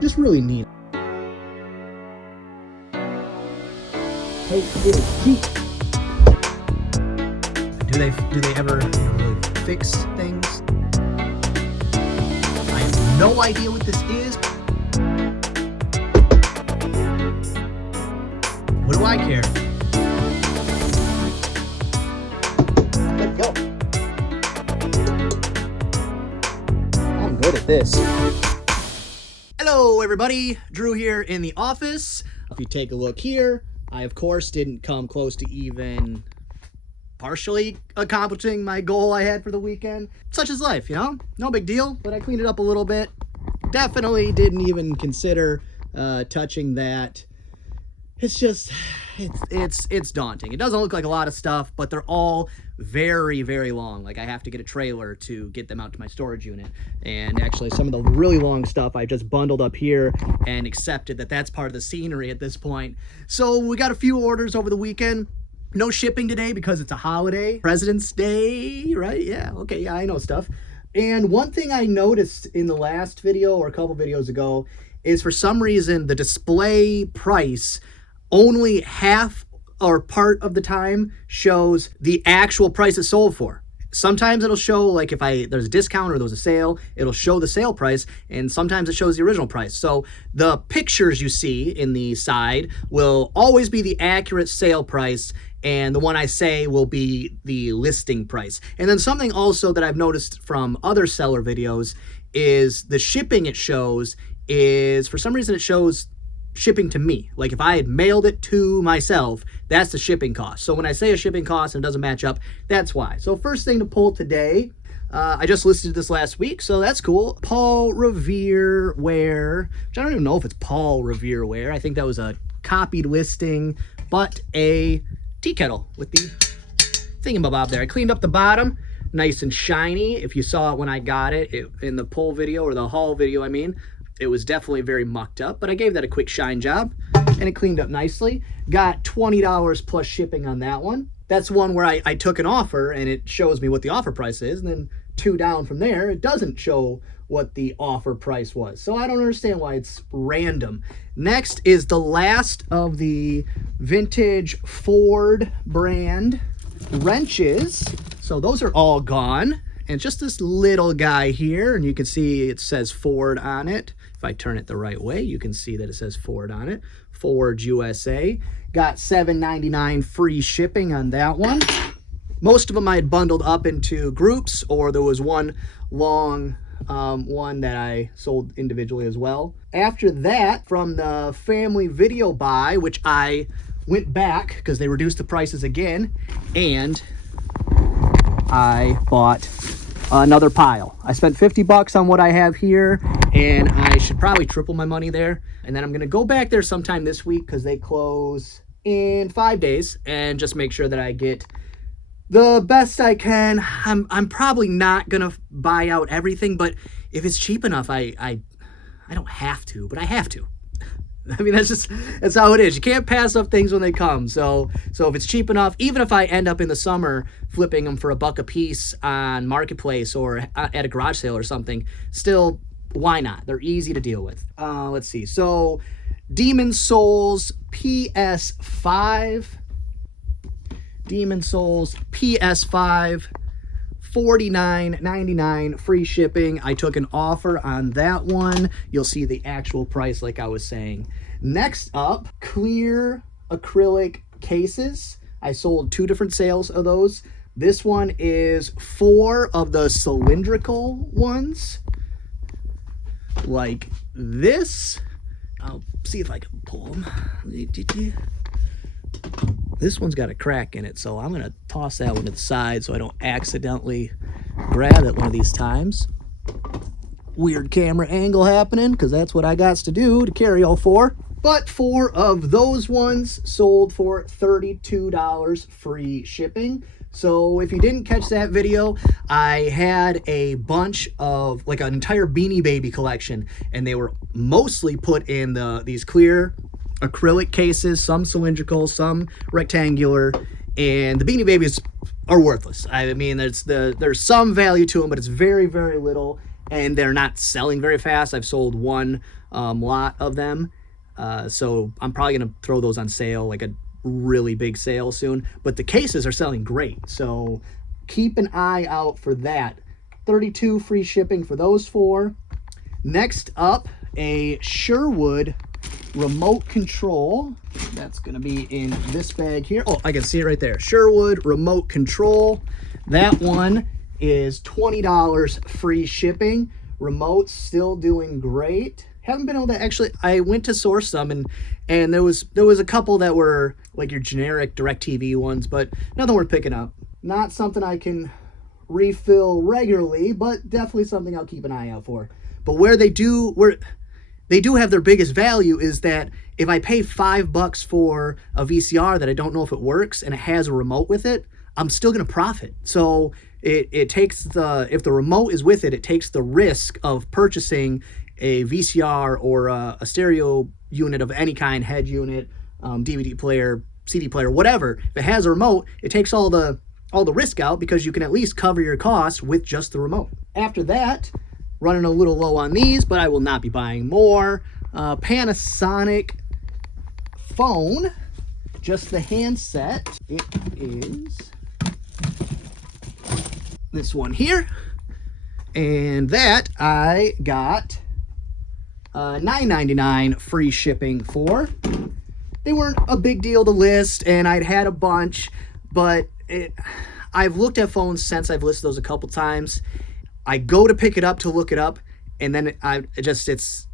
Just really neat. Hey, cheap. Do they ever really fix things? I have no idea what this is. What do I care? Let's go. I'm good at this. Hello everybody, Drew here in the office. If you take a look here, I of course didn't come close to even partially accomplishing my goal I had for the weekend. Such is life, you know? No big deal, but I cleaned it up a little bit. Definitely didn't even consider touching that. It's just, it's daunting. It doesn't look like a lot of stuff, but they're all very, very long. Like I have to get a trailer to get them out to my storage unit. And actually some of the really long stuff I just bundled up here and accepted that that's part of the scenery at this point. So we got a few orders over the weekend. No shipping today because it's a holiday. President's Day, right? Yeah, okay, yeah, I know stuff. And one thing I noticed in the last video or a couple videos ago is for some reason the display price only half or part of the time shows the actual price it's sold for. Sometimes it'll show, like if there's a discount or there's a sale, it'll show the sale price, and sometimes it shows the original price. So the pictures you see in the side will always be the accurate sale price, and the one I say will be the listing price. And then something also that I've noticed from other seller videos is the shipping it shows is, for some reason it shows shipping to me. Like if I had mailed it to myself, that's the shipping cost. So when I say a shipping cost and it doesn't match up, that's why. So first thing to pull today, I just listed this last week, so that's cool. Paul Revere Ware, which I don't even know if it's Paul Revere Ware. I think that was a copied listing, but a tea kettle with the thingamabob there. I cleaned up the bottom, nice and shiny. If you saw it when I got it in the pull video, or the haul video, I mean, it was definitely very mucked up, but I gave that a quick shine job and it cleaned up nicely. Got $20 plus shipping on that one. That's one where I took an offer and it shows me what the offer price is, and then 2 down from there, it doesn't show what the offer price was. So I don't understand why it's random. Next is the last of the vintage Ford brand wrenches. So those are all gone. And just this little guy here, and you can see it says Ford on it. If I turn it the right way, you can see that it says Ford on it. Ford USA. Got $7.99 free shipping on that one. Most of them I had bundled up into groups, or there was one long one that I sold individually as well. After that, from the family video buy, which I went back because they reduced the prices again, and I bought another pile. I spent $50 on what I have here, and I should probably triple my money there. And then I'm gonna go back there sometime this week because they close in 5 days, and just make sure that I get the best I can. I'm probably not gonna buy out everything, but if it's cheap enough, I don't have to, but I have to. I mean, that's how it is. You can't pass up things when they come. So if it's cheap enough, even if I end up in the summer flipping them for $1 a piece on Marketplace or at a garage sale or something, still, why not? They're easy to deal with. Let's see. So Demon Souls PS5. Demon Souls PS5. $49.99 free shipping. I took an offer on that one. You'll see the actual price like I was saying. Next up, clear acrylic cases. I sold 2 different sales of those. This one is 4 of the cylindrical ones, like this. I'll see if I can pull them. This one's got a crack in it, so I'm gonna toss that one to the side so I don't accidentally grab it one of these times. Weird camera angle happening, because that's what I got to do to carry all 4. But 4 of those ones sold for $32 free shipping. So if you didn't catch that video, I had a bunch of, like an entire Beanie Baby collection, and they were mostly put in these clear acrylic cases, some cylindrical, some rectangular, and the Beanie Babies are worthless. I mean, there's some value to them, but it's very, very little. and they're not selling very fast. I've sold one lot of them. So I'm probably going to throw those on sale, like a really big sale soon. But the cases are selling great. So keep an eye out for that. $32 free shipping for those 4. Next up, a Sherwood remote control. That's going to be in this bag here. Oh, I can see it right there. Sherwood remote control. That one is $20 free shipping. Remote's still doing great. Haven't been able to actually, I went to source some and there was a couple that were like your generic DirecTV ones, but nothing worth picking up. Not something I can refill regularly, but definitely something I'll keep an eye out for. But where they do have their biggest value is that if I pay $5 for a VCR that I don't know if it works and it has a remote with it, I'm still going to profit. So it takes if the remote is with it, it takes the risk of purchasing a VCR or a stereo unit of any kind, head unit, DVD player, CD player, whatever. If it has a remote, it takes all the risk out because you can at least cover your costs with just the remote. After that, running a little low on these, but I will not be buying more. Panasonic phone, just the handset. It is this one here, and that I got $9.99 free shipping for. They weren't a big deal to list, and I'd had a bunch, but I've looked at phones since I've listed those a couple times. I go to pick it up to look it up, and then it's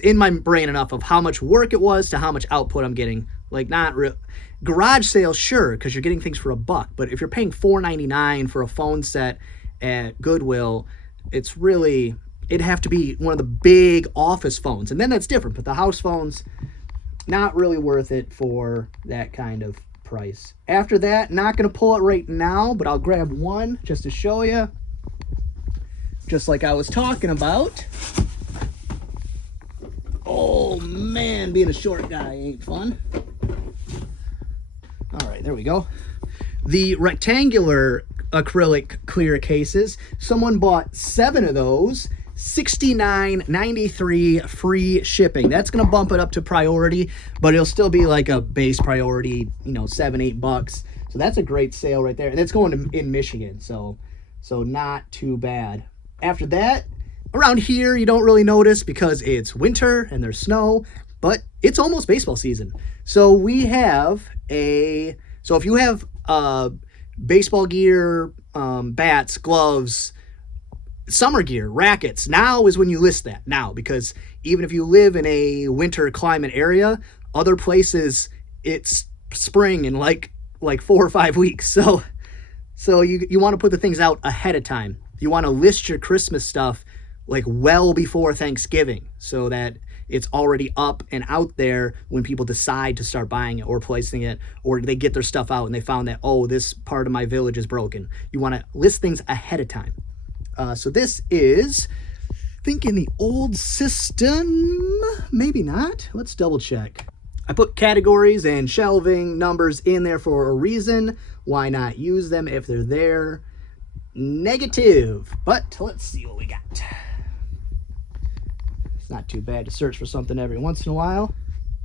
in my brain enough of how much work it was to how much output I'm getting. Like, not real garage sales, sure, because you're getting things for $1, but if you're paying $4.99 for a phone set at Goodwill, it'd have to be one of the big office phones, and then that's different. But the house phones, not really worth it for that kind of price. After that, not going to pull it right now, but I'll grab one just to show you. Just like I was talking about. Oh man, being a short guy ain't fun. All right, there we go. The rectangular acrylic clear cases, someone bought 7 of those, $69.93 free shipping. That's gonna bump it up to priority, but it'll still be like a base priority, $7-8. So that's a great sale right there, and it's going in Michigan, so not too bad. After that, around here you don't really notice because it's winter and there's snow, but it's almost baseball season. So we have so if you have baseball gear, bats, gloves, summer gear, rackets, now is when you list that now, because even if you live in a winter climate area, other places it's spring in like 4 or 5 weeks. So you want to put the things out ahead of time. You want to list your Christmas stuff like well before Thanksgiving so that it's already up and out there when people decide to start buying it or placing it, or they get their stuff out and they found that, oh, this part of my village is broken. You want to list things ahead of time. So this is, I think, in the old system, maybe not. Let's double check. I put categories and shelving numbers in there for a reason. Why not use them if they're there? Negative, but let's see what we got. It's not too bad to search for something every once in a while.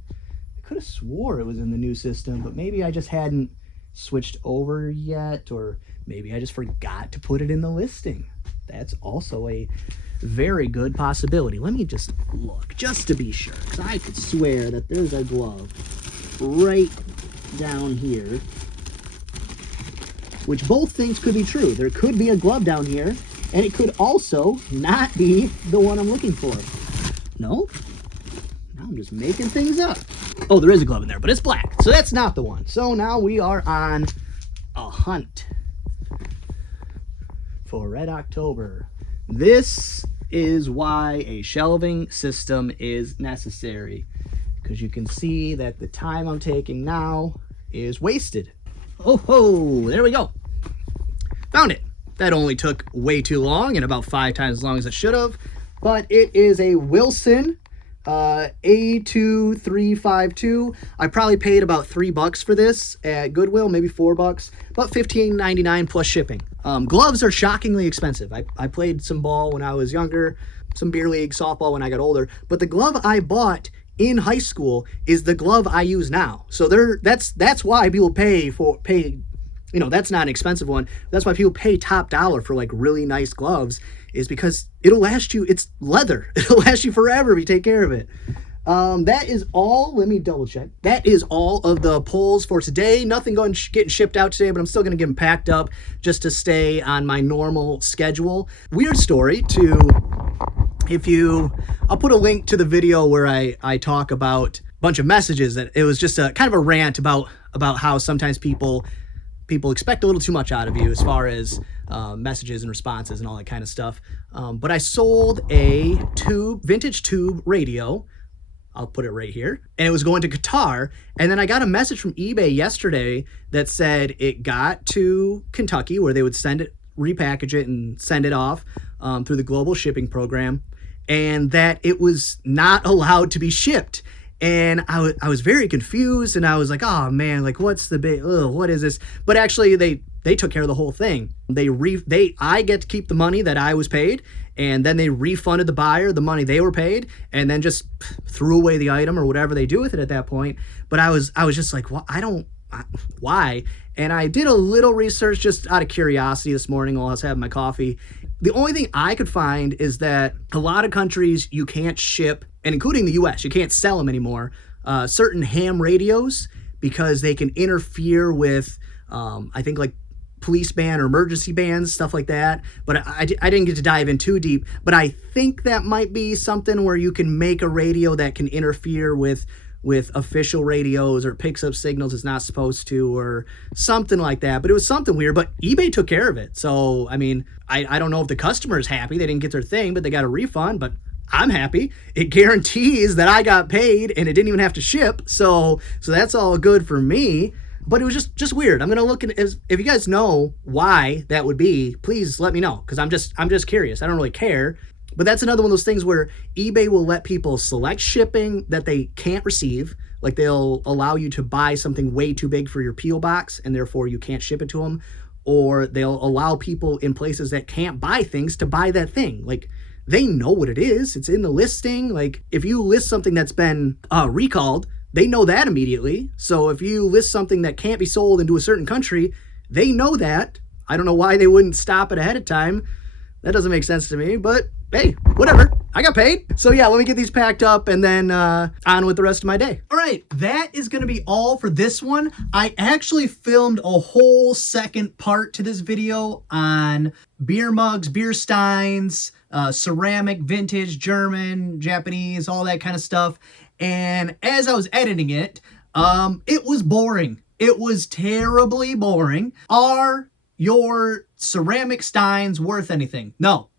I could have swore it was in the new system, but maybe I just hadn't switched over yet, or maybe I just forgot to put it in the listing. That's also a very good possibility. Let me just look, just to be sure, because I could swear that there's a glove right down here, which both things could be true. There could be a glove down here, and it could also not be the one I'm looking for. No? Now I'm just making things up. Oh, there is a glove in there, but it's black, so that's not the one. So now we are on a hunt for Red October. This is why a shelving system is necessary, because you can see that the time I'm taking now is wasted. Oh ho, there we go. Found it. That only took way too long, and about 5 times as long as it should have. But it is a Wilson A2352. I probably paid about $3 for this at Goodwill, maybe $4, about $15.99 plus shipping. Gloves are shockingly expensive. I played some ball when I was younger, some beer league, softball when I got older, but the glove I bought in high school is the glove I use now. So that's why people pay, you know, that's not an expensive one. That's why people pay top dollar for like really nice gloves, is because it'll last you. It's leather. It'll last you forever if you take care of it. That is all. Let me double check. That is all of the pulls for today. Nothing getting shipped out today, but I'm still going to get them packed up just to stay on my normal schedule. Weird story too. I'll put a link to the video where I talk about a bunch of messages that it was just a kind of a rant about how sometimes people expect a little too much out of you as far as messages and responses and all that kind of stuff. But I sold a vintage tube radio. I'll put it right here. And it was going to Qatar. And then I got a message from eBay yesterday that said it got to Kentucky, where they would send it, repackage it, and send it off through the global shipping program, and that it was not allowed to be shipped. And I was very confused, and I was like, oh man, like what's the big, what is this? But actually they took care of the whole thing. I get to keep the money that I was paid, and then they refunded the buyer the money they were paid, and then just threw away the item or whatever they do with it at that point. But I was just like, well, why? And I did a little research just out of curiosity this morning while I was having my coffee. The only thing I could find is that a lot of countries you can't ship, and including the US, you can't sell them anymore, certain ham radios, because they can interfere with, I think like police ban or emergency bans, stuff like that. But I didn't get to dive in too deep, but I think that might be something where you can make a radio that can interfere with official radios, or picks up signals it's not supposed to, or something like that. But it was something weird, but eBay took care of it. So, I mean, I don't know if the customer is happy. They didn't get their thing, but they got a refund, but I'm happy. It guarantees that I got paid and it didn't even have to ship. So that's all good for me. But it was just weird. I'm going to look at, if you guys know why that would be, please let me know, because I'm just curious. I don't really care. But that's another one of those things where eBay will let people select shipping that they can't receive. Like they'll allow you to buy something way too big for your P.O. box, and therefore you can't ship it to them. Or they'll allow people in places that can't buy things to buy that thing. Like they know what it is. It's in the listing. Like if you list something that's been recalled, they know that immediately. So if you list something that can't be sold into a certain country, they know that. I don't know why they wouldn't stop it ahead of time. That doesn't make sense to me, but hey, whatever. I got paid. So yeah, let me get these packed up and then on with the rest of my day. All right, that is going to be all for this one. I actually filmed a whole second part to this video on beer mugs, beer steins, ceramic, vintage, German, Japanese, all that kind of stuff. And as I was editing it, it was boring. It was terribly boring. Are your ceramic steins worth anything? No.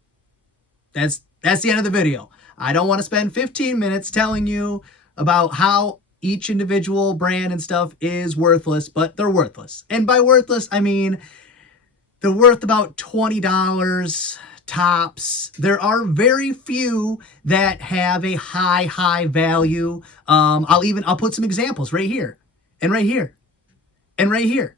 That's the end of the video. I don't want to spend 15 minutes telling you about how each individual brand and stuff is worthless, but they're worthless. And by worthless, I mean they're worth about $20 tops. There are very few that have a high value. I'll put some examples right here and right here and right here.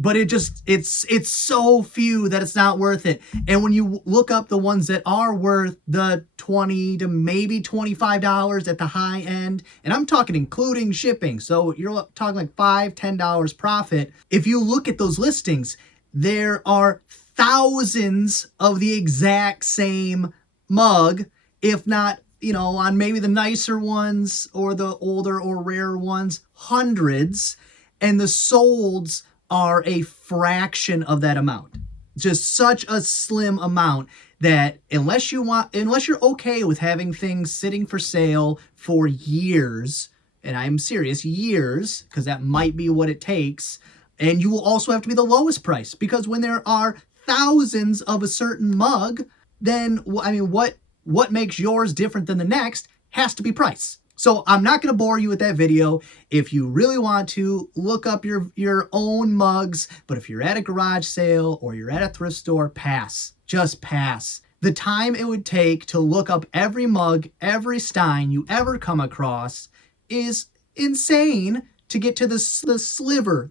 But it's so few that it's not worth it. And when you look up the ones that are worth the $20 to maybe $25 at the high end, and I'm talking including shipping, so you're talking like $5, $10 profit. If you look at those listings, there are thousands of the exact same mug, if not, on maybe the nicer ones or the older or rarer ones, hundreds, and the solds are a fraction of that amount. Just such a slim amount that unless you're okay with having things sitting for sale for years, and I'm serious, years, because that might be what it takes, and you will also have to be the lowest price, because when there are thousands of a certain mug, then what makes yours different than the next has to be price. So I'm not going to bore you with that video. If you really want to, look up your own mugs. But if you're at a garage sale or you're at a thrift store, pass. Just pass. The time it would take to look up every mug, every stein you ever come across is insane to get to the sliver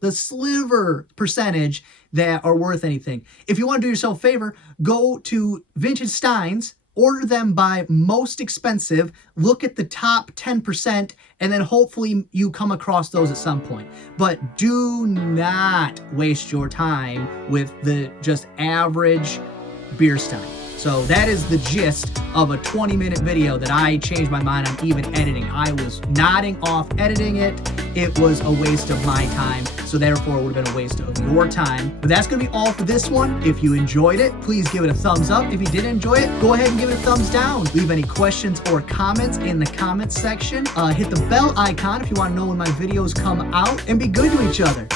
percentage that are worth anything. If you want to do yourself a favor, go to Vintage Steins, order them by most expensive, look at the top 10%, and then hopefully you come across those at some point. But do not waste your time with the just average beer stein. So that is the gist of a 20-minute video that I changed my mind on even editing. I was nodding off editing it. It was a waste of my time, so therefore it would have been a waste of your time. But that's going to be all for this one. If you enjoyed it, please give it a thumbs up. If you didn't enjoy it, go ahead and give it a thumbs down. Leave any questions or comments in the comments section. Hit the bell icon if you want to know when my videos come out, and be good to each other.